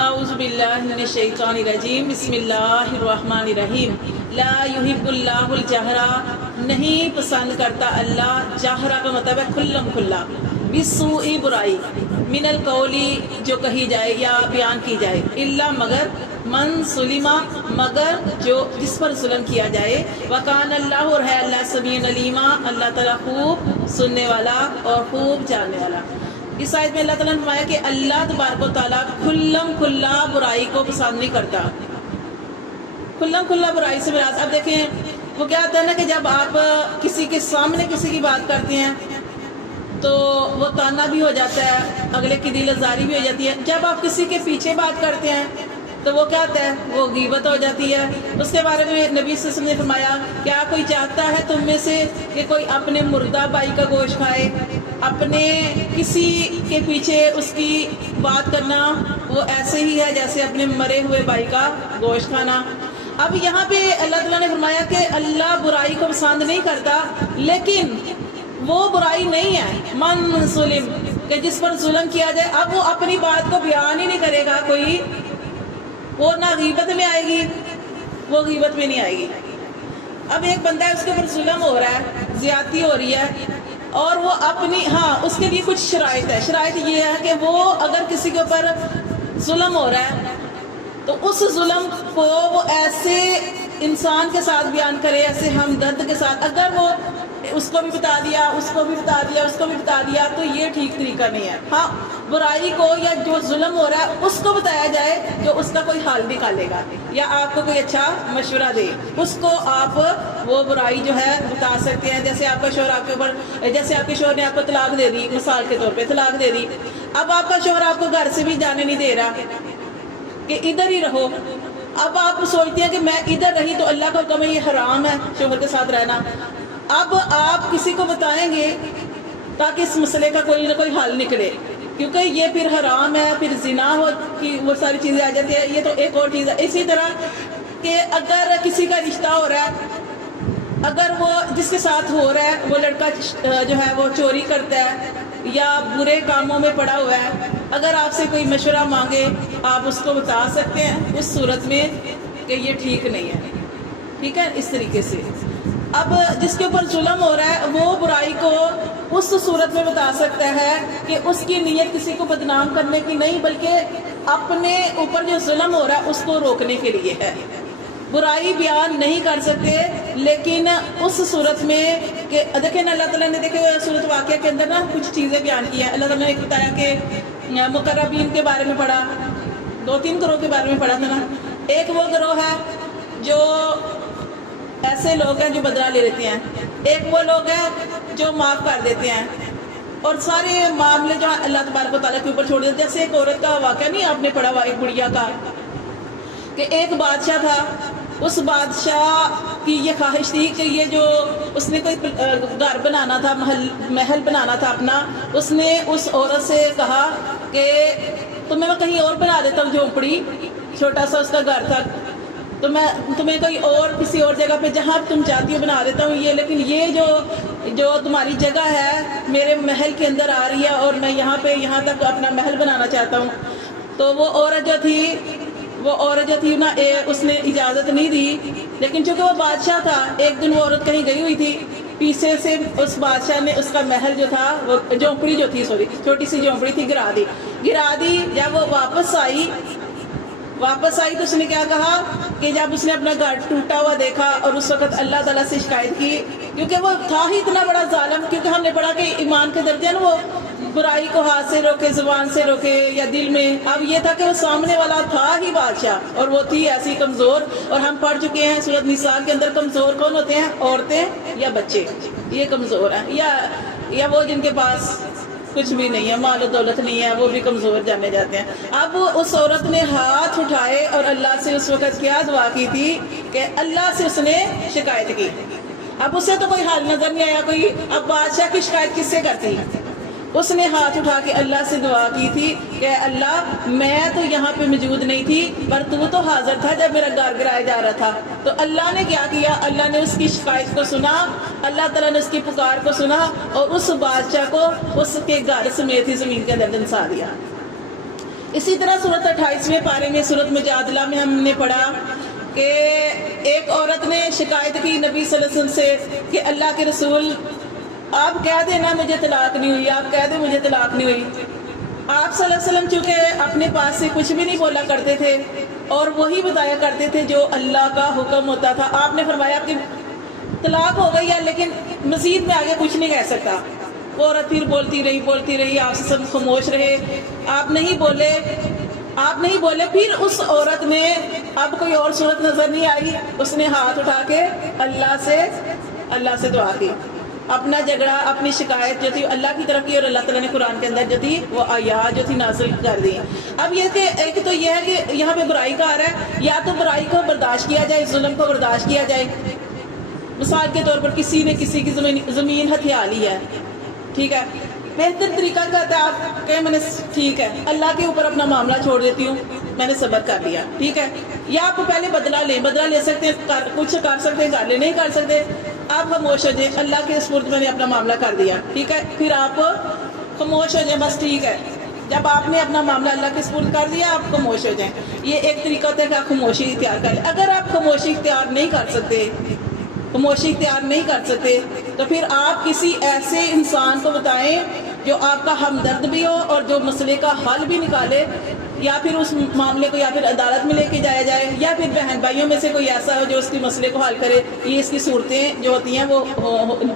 اعوذ باللہ من الشیطان الرجیم بسم اللہ الرحمن الرحیم لا یحب اللہ الجہر، نہیں پسند کرتا اللہ جہرہ کا مطلب ہے کھلم کھلا، بالسوء برائی، من القولی جو کہی جائے یا بیان کی جائے، الا مگر، من سلمہ مگر جو جس پر ظلم کیا جائے، وکان اللہ اور ہے اللہ سمیع علیما، اللہ تعالیٰ خوب سننے والا اور خوب جاننے والا۔ اس آیت میں اللہ تعالیٰ نے فرمایا کہ اللہ تبارک و تعالیٰ کھلم کھلا برائی کو پسند نہیں کرتا۔ کھلم کھلا برائی سے مراد، اب دیکھیں وہ کیا ہوتا ہے نا کہ جب آپ کسی کے سامنے کسی کی بات کرتے ہیں تو وہ تانا بھی ہو جاتا ہے، اگلے کی دل آزاری بھی ہو جاتی ہے۔ جب آپ کسی کے پیچھے بات کرتے ہیں تو وہ کیا ہوتا ہے، وہ غیبت ہو جاتی ہے۔ اس کے بارے میں نبی صلی اللہ علیہ وسلم نے فرمایا کیا کوئی چاہتا ہے تم میں سے کہ کوئی اپنے مردہ بھائی کا گوشت کھائے؟ اپنے کسی کے پیچھے اس کی بات کرنا وہ ایسے ہی ہے جیسے اپنے مرے ہوئے بھائی کا گوشت کھانا۔ اب یہاں پہ اللہ تعالیٰ نے فرمایا کہ اللہ برائی کو پسند نہیں کرتا، لیکن وہ برائی نہیں ہے من ظلم، کہ جس پر ظلم کیا جائے۔ اب وہ اپنی بات کو بیان ہی نہیں کرے گا، کوئی وہ نہ غیبت میں آئے گی، وہ غیبت میں نہیں آئے گی۔ اب ایک بندہ ہے، اس کے اوپر ظلم ہو رہا ہے، زیادتی ہو رہی ہے، اور وہ اپنی اس کے لیے کچھ شرائط ہے۔ شرائط یہ ہے کہ وہ اگر کسی کے اوپر ظلم ہو رہا ہے تو اس ظلم کو وہ ایسے انسان کے ساتھ بیان کرے، ایسے ہمدرد کے ساتھ۔ اگر وہ اس کو بھی بتا دیا، اس کو بھی بتا دیا، اس کو بھی بتا دیا تو یہ ٹھیک طریقہ نہیں ہے۔ ہاں، برائی کو یا جو ظلم ہو رہا ہے اس کو بتایا جائے جو اس کا کوئی حل نکالے گا یا آپ کو کوئی اچھا مشورہ دے، اس کو آپ وہ برائی جو ہے بتا سکتے ہیں۔ جیسے آپ کا شوہر آپ کے اوپر، جیسے آپ کے شوہر نے آپ کو طلاق دے دی، مثال کے طور پہ طلاق دے دی، اب آپ کا شوہر آپ کو گھر سے بھی جانے نہیں دے رہا کہ ادھر ہی رہو۔ اب آپ سوچتے ہیں کہ میں ادھر رہی تو اللہ کا حکم ہے یہ حرام ہے شوہر کے ساتھ رہنا۔ اب آپ کسی کو بتائیں گے تاکہ اس مسئلے کا کوئی نہ کوئی حل نکلے، کیونکہ یہ پھر حرام ہے، پھر زنا ہو کی وہ ساری چیزیں آ جاتی ہیں۔ یہ تو ایک اور چیز ہے۔ اسی طرح کہ اگر کسی کا رشتہ ہو رہا ہے، اگر وہ جس کے ساتھ ہو رہا ہے وہ لڑکا جو ہے وہ چوری کرتا ہے یا برے کاموں میں پڑا ہوا ہے، اگر آپ سے کوئی مشورہ مانگے آپ اس کو بتا سکتے ہیں اس صورت میں کہ یہ ٹھیک نہیں ہے، ٹھیک ہے، اس طریقے سے۔ اب جس کے اوپر ظلم ہو رہا ہے وہ برائی کو اس صورت میں بتا سکتا ہے کہ اس کی نیت کسی کو بدنام کرنے کی نہیں، بلکہ اپنے اوپر جو ظلم ہو رہا ہے اس کو روکنے کے لیے ہے۔ برائی بیان نہیں کر سکتے، لیکن اس صورت میں کہ دیکھیں اللہ تعالیٰ نے صورت واقعہ کے اندر نا کچھ چیزیں بیان کی ہیں۔ اللہ تعالیٰ نے بتایا کہ مقربین کے بارے میں پڑھا، 2-3 گروہ کے بارے میں پڑھا تھا نا۔ ایک وہ گروہ ہے جو ایسے لوگ ہیں جو بدلہ لے لیتے ہیں، ایک وہ لوگ ہیں جو معاف کر دیتے ہیں اور سارے معاملے جو اللہ تبارک و تعالیٰ کے اوپر چھوڑ دیتے ہیں۔ جیسے ایک عورت کا واقعہ نہیں آپ نے پڑھا ہوا، ایک گڑیا کا، کہ ایک بادشاہ تھا، اس بادشاہ کی یہ خواہش تھی کہ یہ جو اس نے کوئی گھر بنانا تھا، محل بنانا تھا اپنا، اس نے اس عورت سے کہا کہ تمہیں میں کہیں اور بنا دیتا ہوں جھونپڑی، چھوٹا سا اس کا گھر تھا، تو میں تمہیں کوئی اور کسی اور جگہ پہ جہاں تم چاہتی ہو بنا دیتا ہوں یہ، لیکن یہ جو تمہاری جگہ ہے میرے محل کے اندر آ رہی ہے اور میں یہاں تک اپنا محل بنانا چاہتا ہوں۔ تو وہ عورت جو تھی نا اس نے اجازت نہیں دی، لیکن چونکہ وہ بادشاہ تھا، ایک دن وہ عورت کہیں گئی ہوئی تھی، پیچھے سے اس بادشاہ نے اس کا محل جو تھا، وہ جھونپڑی جو تھی، چھوٹی سی جھونپڑی تھی، گرا دی۔ جب وہ واپس آئی تو اس نے کیا کہا کہ جب اس نے اپنا گھر ٹوٹا ہوا دیکھا اور اس وقت اللہ تعالیٰ سے شکایت کی، کیونکہ وہ تھا ہی اتنا بڑا ظالم، کیونکہ ہم نے پڑھا کہ ایمان کے درجے نا وہ برائی کو ہاتھ سے روکے، زبان سے روکے یا دل میں۔ اب یہ تھا کہ وہ سامنے والا تھا ہی بادشاہ اور وہ تھی ایسی کمزور، اور ہم پڑھ چکے ہیں سورۃ نساء کے اندر کمزور کون ہوتے ہیں؟ عورتیں یا بچے، یہ کمزور ہیں، یا وہ جن کے پاس کچھ بھی نہیں ہے، مال و دولت نہیں ہے، وہ بھی کمزور جانے جاتے ہیں۔ اب اس عورت نے ہاتھ اٹھائے اور اللہ سے اس وقت کیا دعا کی تھی کہ اللہ سے اس نے شکایت کی۔ اب اسے تو کوئی حل نظر نہیں آیا، اب بادشاہ کی شکایت کس سے کرتی؟ اس نے ہاتھ اٹھا کے اللہ سے دعا کی تھی کہ اللہ میں تو یہاں پہ موجود نہیں تھی، پر تو حاضر تھا جب میرا گھر گرایا جا رہا تھا۔ تو اللہ نے کیا کیا؟ اللہ نے اس کی شکایت کو سنا، اللہ تعالیٰ نے اس کی پکار کو سنا اور اس بادشاہ کو اس کے گھر سمیت ہی زمین کے اندر دنسا دیا۔ اسی طرح صورت 28ویں پارے میں صورت مجادلہ میں ہم نے پڑھا کہ ایک عورت نے شکایت کی نبی صلی اللہ علیہ وسلم سے کہ اللہ کے رسول آپ کہہ دیں نا مجھے طلاق نہیں ہوئی، آپ کہہ دیں مجھے طلاق نہیں ہوئی۔ آپ صلی اللہ علیہ وسلم چونکہ اپنے پاس سے کچھ بھی نہیں بولا کرتے تھے اور وہی بتایا کرتے تھے جو اللہ کا حکم ہوتا تھا۔ آپ نے فرمایا کہ طلاق ہو گئی ہے لیکن مزید میں آگے کچھ نہیں کہہ سکتا۔ وہ عورت پھر بولتی رہی، آپ سے سب خاموش رہے، آپ نہیں بولے۔ پھر اس عورت نے اب کوئی اور صورت نظر نہیں آئی، اس نے ہاتھ اٹھا کے اللہ سے دعا کی، اپنا جھگڑا اپنی شکایت جو تھی اللہ کی طرف کی، اور اللہ تعالیٰ نے قرآن کے اندر جو تھی وہ آیات جو تھی نازل کر دی۔ اب یہ کہ ایک تو یہ ہے کہ یہاں پہ برائی کا آ رہا ہے، یا تو برائی کو برداشت کیا جائے، ظلم کو برداشت کیا جائے۔ مثال کے طور پر کسی نے کسی کی زمین ہتھیا لی ہے، ٹھیک ہے، بہتر طریقہ کہتا ہے آپ کہ میں نے ٹھیک ہے اللہ کے اوپر اپنا معاملہ چھوڑ دیتی ہوں، میں نے صبر کر لیا، ٹھیک ہے، یا آپ کو پہلے بدلہ لے سکتے ہیں، کچھ کر سکتے ہیں، کر لے نہیں کر سکتے، آپ خاموش ہو جائیں، اللہ کے سپرد میں نے اپنا معاملہ کر دیا، ٹھیک ہے، پھر آپ خاموش ہو جائیں، بس ٹھیک ہے، جب آپ نے اپنا معاملہ اللہ کے سپرد کر دیا آپ خاموش ہو جائیں۔ یہ ایک طریقہ ہوتا ہے کہ آپ خاموشی اختیار کر لیں۔ اگر آپ خاموشی اختیار نہیں کر سکتے تو پھر آپ کسی ایسے انسان کو بتائیں جو آپ کا ہمدرد بھی ہو اور جو مسئلے کا حل بھی نکالے، یا پھر اس معاملے کو یا پھر عدالت میں لے کے جایا جائے، یا پھر بہن بھائیوں میں سے کوئی ایسا ہو جو اس کی مسئلے کو حل کرے۔ یہ اس کی صورتیں جو ہوتی ہیں وہ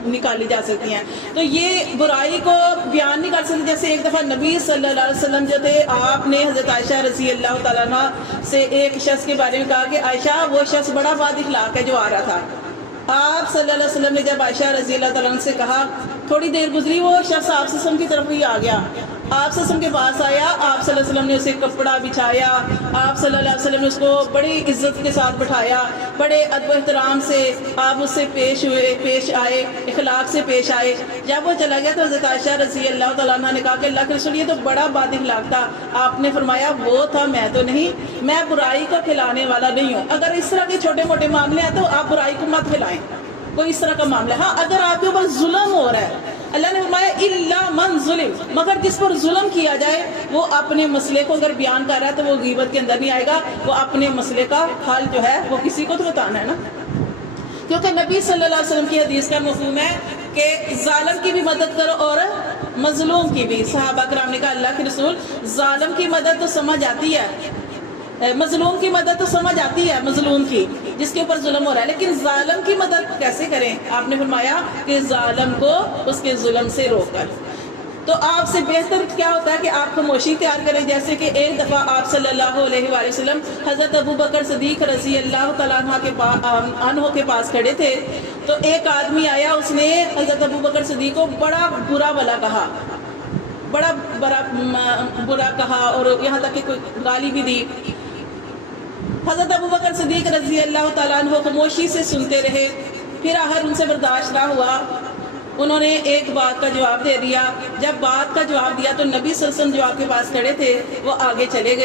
نکالی جا سکتی ہیں۔ تو یہ برائی کو بیان نہیں کر سکتے۔ جیسے ایک دفعہ نبی صلی اللہ علیہ وسلم جو تھے، آپ نے حضرت عائشہ رضی اللہ تعالیٰ عنہ سے ایک شخص کے بارے میں کہا کہ عائشہ وہ شخص بڑا بد اخلاق ہے جو آ رہا تھا۔ آپ صلی اللہ علیہ وسلم نے جب عائشہ رضی اللہ تعالیٰ عنہ سے کہا، تھوڑی دیر گزری وہ شخص آپ صلی اللہ علیہ وسلم کی طرف ہی آ گیا، آپ صلی اللہ علیہ وسلم کے پاس آیا، آپ صلی اللہ علیہ وسلم نے اسے کپڑا بچھایا، آپ صلی اللہ علیہ وسلم نے اس کو بڑی عزت کے ساتھ بٹھایا، بڑے ادب و احترام سے آپ اس سے پیش آئے، اخلاق سے پیش آئے۔ جب وہ چلا گیا تو حضرت عائشہ رضی اللہ تعالیٰ عنہ نے کہا کہ اللہ کے رسول یہ تو بڑا بد اخلاق تھا۔ آپ نے فرمایا وہ تھا، میں تو نہیں، میں برائی کو پھیلانے والا نہیں ہوں۔ اگر اس طرح کے چھوٹے موٹے معاملے ہیں تو آپ برائی کو مت پھیلائیں، کوئی اس طرح کا معاملہ۔ ہاں اگر آپ کے اوپر ظلم ہو رہا ہے، اللہ نے فرمایا الا من ظلم، مگر جس پر ظلم کیا جائے وہ اپنے مسئلے کو اگر بیان کر رہا ہے تو وہ غیبت کے اندر نہیں آئے گا، وہ اپنے مسئلے کا حل جو ہے وہ کسی کو تو بتانا ہے نا، کیونکہ نبی صلی اللہ علیہ وسلم کی حدیث کا مفہوم ہے کہ ظالم کی بھی مدد کرو اور مظلوم کی بھی۔ صحابہ کرام نے کہا اللہ کے رسول ظالم کی مدد تو سمجھ آتی ہے، مظلوم کی مدد تو سمجھ آتی ہے، مظلوم کی جس کے اوپر ظلم ہو رہا ہے، لیکن ظالم کی مدد کیسے کریں؟ آپ نے فرمایا کہ ظالم کو اس کے ظلم سے روک کر۔ تو آپ سے بہتر کیا ہوتا ہے کہ آپ خاموشی تیار کریں۔ جیسے کہ ایک دفعہ آپ صلی اللہ علیہ وآلہ وسلم حضرت ابو بکر صدیق رضی اللہ تعالیٰ عنہ کے پاس کھڑے تھے، تو ایک آدمی آیا، اس نے حضرت ابو بکر صدیق کو بڑا برا بلا کہا، بڑا برا کہا، اور یہاں تک کہ کوئی گالی بھی دی۔ حضرت ابو بکر صدیق رضی اللہ تعالیٰ عنہ خاموشی سے سنتے رہے، پھر آخر ان سے برداشت نہ ہوا، انہوں نے ایک بات کا جواب دے دیا۔ جب بات کا جواب دیا تو نبی صلی اللہ علیہ وسلم جو آپ کے پاس کھڑے تھے وہ آگے چلے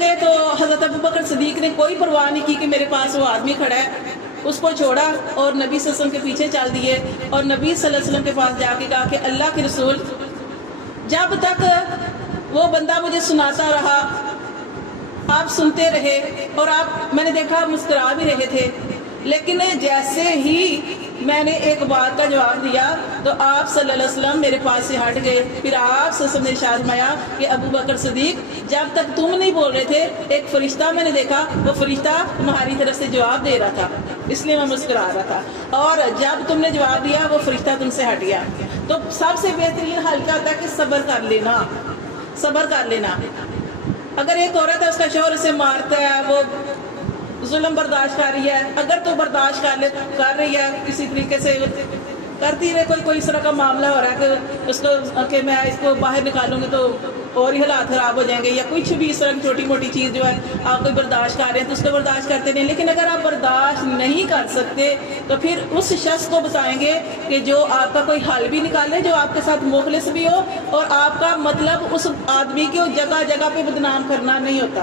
گئے تو حضرت ابو بکر صدیق نے کوئی پرواہ نہیں کی کہ میرے پاس وہ آدمی کھڑا ہے، اس کو چھوڑا اور نبی صلی اللہ علیہ وسلم کے پیچھے چل دیے، اور نبی صلی اللہ علیہ وسلم کے پاس جا کے کہا کہ اللہ کے رسول جب تک وہ بندہ مجھے سناتا رہا آپ سنتے رہے، اور میں نے دیکھا مسکرا بھی رہے تھے، لیکن جیسے ہی میں نے ایک بات کا جواب دیا تو آپ صلی اللہ علیہ وسلم میرے پاس سے ہٹ گئے۔ پھر آپ صلی اللہ علیہ وسلم نے ارشاد فرمایا کہ ابو بکر صدیق جب تک تم نہیں بول رہے تھے ایک فرشتہ میں نے دیکھا، وہ فرشتہ تمہاری طرف سے جواب دے رہا تھا، اس لیے میں مسکرا رہا تھا، اور جب تم نے جواب دیا وہ فرشتہ تم سے ہٹ گیا۔ تو سب سے بہترین حل کیا ہوتا ہے کہ صبر کر لینا۔ اگر ایک عورت ہے اس کا شوہر اسے مارتا ہے، وہ ظلم برداشت کر رہی ہے، اگر تو برداشت کر رہی ہے کسی طریقے سے کرتی رہے، کوئی اس طرح کا معاملہ ہو رہا ہے کہ اس کو کہ میں اس کو باہر نکالوں گی تو اور ہی حالات خراب ہو جائیں گے، یا کچھ بھی اس طرح کی چھوٹی موٹی چیز جو ہے آپ کوئی برداشت کر رہے ہیں تو اس کو برداشت کرتے نہیں، لیکن اگر آپ برداشت نہیں کر سکتے تو پھر اس شخص کو بتائیں گے کہ جو آپ کا کوئی حل بھی نکالے، جو آپ کے ساتھ مخلص بھی ہو، اور آپ کا مطلب اس آدمی کو جگہ جگہ پہ بدنام کرنا نہیں ہوتا،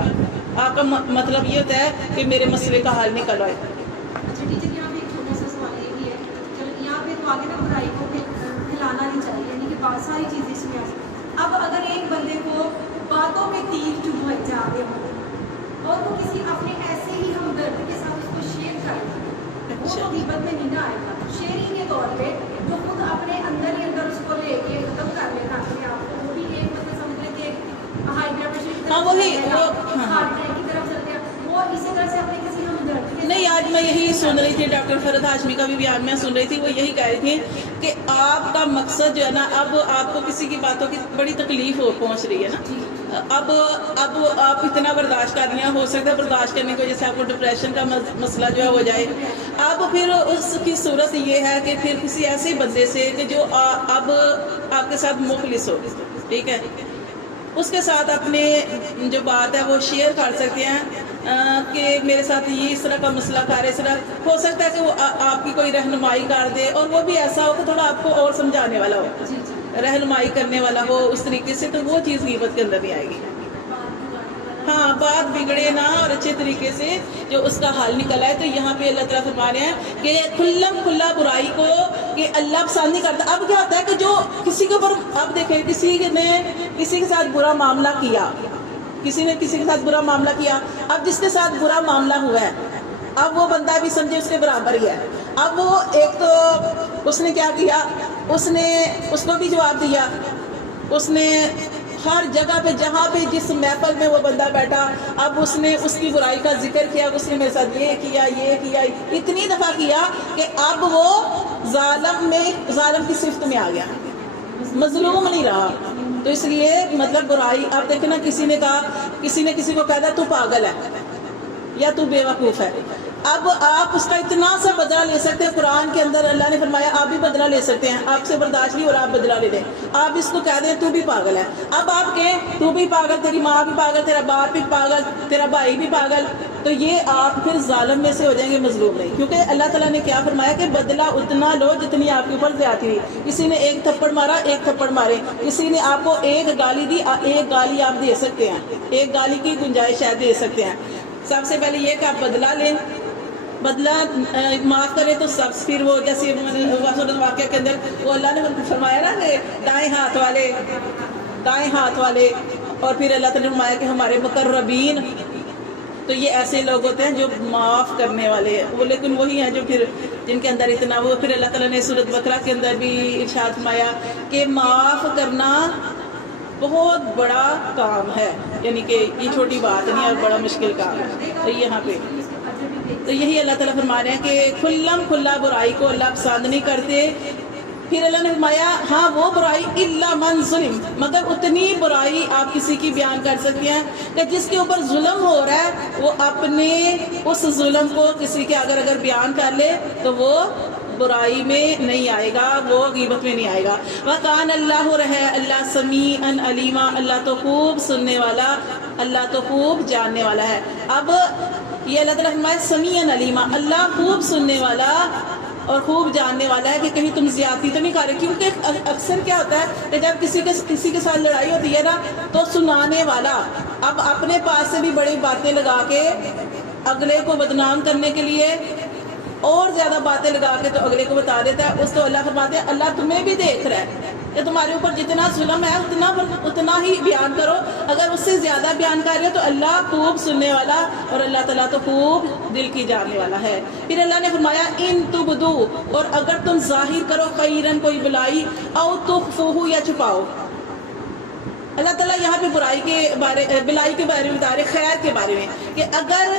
آپ کا مطلب یہ ہوتا ہے کہ میرے مسئلے کا حل نکل آئے۔ اچھا ٹیچر، یہاں پہ ایک چھوٹا سا سوال یہ بھی ہے، چلو یہاں پہ تو آگے نا برائی کو پھیلانا نہیں چاہیے، یعنی کہ بہت ساری چیزیں اس میں اب اگر ایک بندے کو باتوں میں تیر چبھائے جا رہے ہوں اور وہ کسی اپنے ایسے ہی ہمدرد کے ساتھ اس کو شیئر کر دیں، وہ تو غیبت میں نہیں نہ آئے گا۔ شیئرنگ کے طور پہ جو خود اپنے اندر ہی اندر اس کو لے کے ختم کر لیتا اپنے آپ کو، وہ بھی ایک مطلب سمجھ لیں کہ ہائی بلڈ پریشر کی طرف ہارٹ اٹیک کی طرف چلتے ہیں، وہ اسی طرح سے اپنے کسی ہمدرد کے نہیں، آج میں یہی سن رہی تھی، ڈاکٹر فرحت ہاشمی کا بھی بیان میں سن رہی تھی، وہ یہی کہہ رہی تھی کہ آپ کا مقصد جو ہے نا، اب آپ کو کسی کی باتوں کی بڑی تکلیف پہنچ رہی ہے نا، اب آپ اتنا برداشت کر رہی ہیں، ہو سکتا ہے برداشت کرنے کی وجہ سے آپ کو ڈپریشن کا مسئلہ جو ہے ہو جائے۔ اب پھر اس کی صورت یہ ہے کہ پھر کسی ایسے بندے سے کہ جو اب آپ کے ساتھ مخلص ہو، ٹھیک ہے، اس کے ساتھ اپنے جو بات ہے وہ شیئر کر سکتے ہیں کہ میرے ساتھ یہ اس طرح کا مسئلہ کر رہے، اس طرح ہو سکتا ہے کہ وہ آپ کی کوئی رہنمائی کر دے، اور وہ بھی ایسا ہو کہ تھوڑا آپ کو اور سمجھانے والا ہو، رہنمائی کرنے والا ہو اس طریقے سے، تو وہ چیز غیبت کے اندر نہیں آئے گی۔ ہاں، بات بگڑے نہ اور اچھے طریقے سے جو اس کا حل نکل آئے۔ تو یہاں پہ اللہ تعالیٰ فرما رہے ہیں کہ کھلا برائی کو کہ اللہ پسند نہیں کرتا۔ اب کیا ہوتا ہے کہ جو کسی کے اوپر، اب دیکھیں کسی نے کسی کے ساتھ برا معاملہ کیا، کسی نے کسی کے ساتھ برا معاملہ کیا، اب جس کے ساتھ برا معاملہ ہوا ہے، اب وہ بندہ بھی سمجھے اس کے برابر ہی ہے۔ اب وہ ایک تو اس نے کیا کیا، اس نے اس کو بھی جواب دیا، اس نے ہر جگہ پہ جہاں پہ جس محفل میں وہ بندہ بیٹھا، اب اس نے اس کی برائی کا ذکر کیا، اس نے میرے ساتھ یہ کیا اتنی دفعہ کیا کہ اب وہ ظالم کی صفت میں آ گیا، مظلوم نہیں رہا۔ تو اس لیے مطلب برائی، آپ دیکھیں نا، کسی نے کسی کو کہا تو پاگل ہے یا تو بے وقوف ہے، اب آپ اس کا اتنا سا بدلہ لے سکتے ہیں۔ قرآن کے اندر اللہ نے فرمایا آپ بھی بدلہ لے سکتے ہیں، آپ سے برداشت نہیں اور آپ بدلہ لے لیں۔ آپ اس کو کہہ دیں تو بھی پاگل ہے، اب آپ کہیں تو بھی پاگل، تیری ماں بھی پاگل، تیرا باپ بھی پاگل، تیرا بھائی بھی پاگل، تو یہ آپ پھر ظالم میں سے ہو جائیں گے، مظلوم نہیں۔ کیونکہ اللہ تعالیٰ نے کیا فرمایا کہ بدلہ اتنا لو جتنی آپ کے اوپر زیادتی ہوئی۔ کسی نے ایک تھپڑ مارا، ایک تھپڑ مارے، کسی نے آپ کو ایک گالی دی، ایک گالی آپ دے سکتے ہیں، ایک گالی کی گنجائش شاید دے سکتے ہیں۔ سب سے پہلے یہ کہ آپ بدلہ لیں، بدلہ معاف کرے تو سب، پھر وہ جیسے واقعہ کے اندر وہ اللہ نے فرمایا نا کہ دائیں ہاتھ والے، اور پھر اللہ تعالیٰ نے فرمایا کہ ہمارے مقربین، تو یہ ایسے لوگ ہوتے ہیں جو معاف کرنے والے ہیں، وہ لیکن وہی ہیں جو پھر جن کے اندر اتنا وہ، پھر اللہ تعالیٰ نے سورۃ بقرہ کے اندر بھی ارشاد فرمایا کہ معاف کرنا بہت بڑا کام ہے، یعنی کہ یہ چھوٹی بات نہیں اور بڑا مشکل کام ہے۔ تو یہاں پہ تو یہی اللہ تعالیٰ فرما رہے ہیں کہ کھلا برائی کو اللہ پسند نہیں کرتے۔ پھر اللہ نے فرمایا ہاں وہ برائی الا من ظلم، مگر اتنی برائی آپ کسی کی بیان کر سکتے ہیں کہ جس کے اوپر ظلم ہو رہا ہے، وہ اپنے اس ظلم کو کسی کے اگر بیان کر لے تو وہ برائی میں نہیں آئے گا، وہ غیبت میں نہیں آئے گا۔ وَقَانَ اللَّهُ رہے اللہ سمیعًا علیما، اللہ تو خوب سننے والا، اللہ تو خوب جاننے والا ہے۔ اب یہ اللہ تعالیٰ فرمائے سمیعًا علیما، اللہ خوب سننے والا اور خوب جاننے والا ہے کہ کہیں تم زیادتی تو نہیں کر رہے۔ کیونکہ اکثر کیا ہوتا ہے کہ جب کسی کے ساتھ لڑائی ہوتی ہے نا، تو سنانے والا اب اپنے پاس سے بھی بڑی باتیں لگا کے اگلے کو بدنام کرنے کے لیے اور زیادہ باتیں لگا کے تو اگلے کو بتا دیتا ہے۔ اس تو اللہ فرماتے ہیں اللہ تمہیں بھی دیکھ رہا ہے کہ تمہارے اوپر جتنا ظلم ہے اتنا ہی بیان کرو، اگر اس سے زیادہ بیان کر رہے ہو تو اللہ خوب سننے والا اور اللہ تعالیٰ تو خوب دل کی جاننے والا ہے۔ پھر اللہ نے فرمایا ان تبدو، اور اگر تم ظاہر کرو خیرن کوئی بلائی، او تخفوہ یا چھپاؤ۔ اللہ تعالیٰ یہاں پہ بلائی کے بارے میں بتا رہے، خیر کے بارے میں، کہ اگر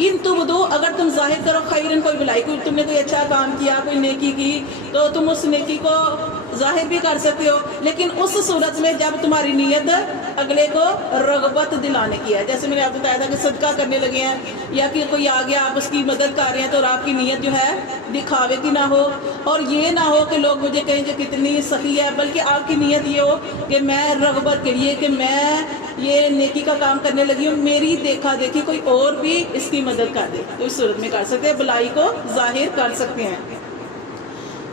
ان تبدو، اگر تم ظاہر کرو خیرن کوئی بلائی، کوئی تم نے کوئی اچھا کام کیا، کوئی نیکی کی، تو تم اس نیکی کو ظاہر بھی کر سکتے ہو، لیکن اس صورت میں جب تمہاری نیت اگلے کو رغبت دلانے کی ہے۔ جیسے میں نے آپ کو بتایا تھا کہ صدقہ کرنے لگے ہیں یا کہ کوئی آ گیا آپ اس کی مدد کر رہے ہیں، تو آپ کی نیت جو ہے دکھاوے کی نہ ہو، اور یہ نہ ہو کہ لوگ مجھے کہیں جو کتنی سخی ہے، بلکہ آپ کی نیت یہ ہو کہ میں رغبت کے لیے کہ میں یہ نیکی کا کام کرنے لگی ہوں، میری دیکھا دیکھی کوئی اور بھی اس کی مدد کر دے، تو اس صورت میں کر سکتے ہیں، بلائی کو ظاہر کر سکتے ہیں۔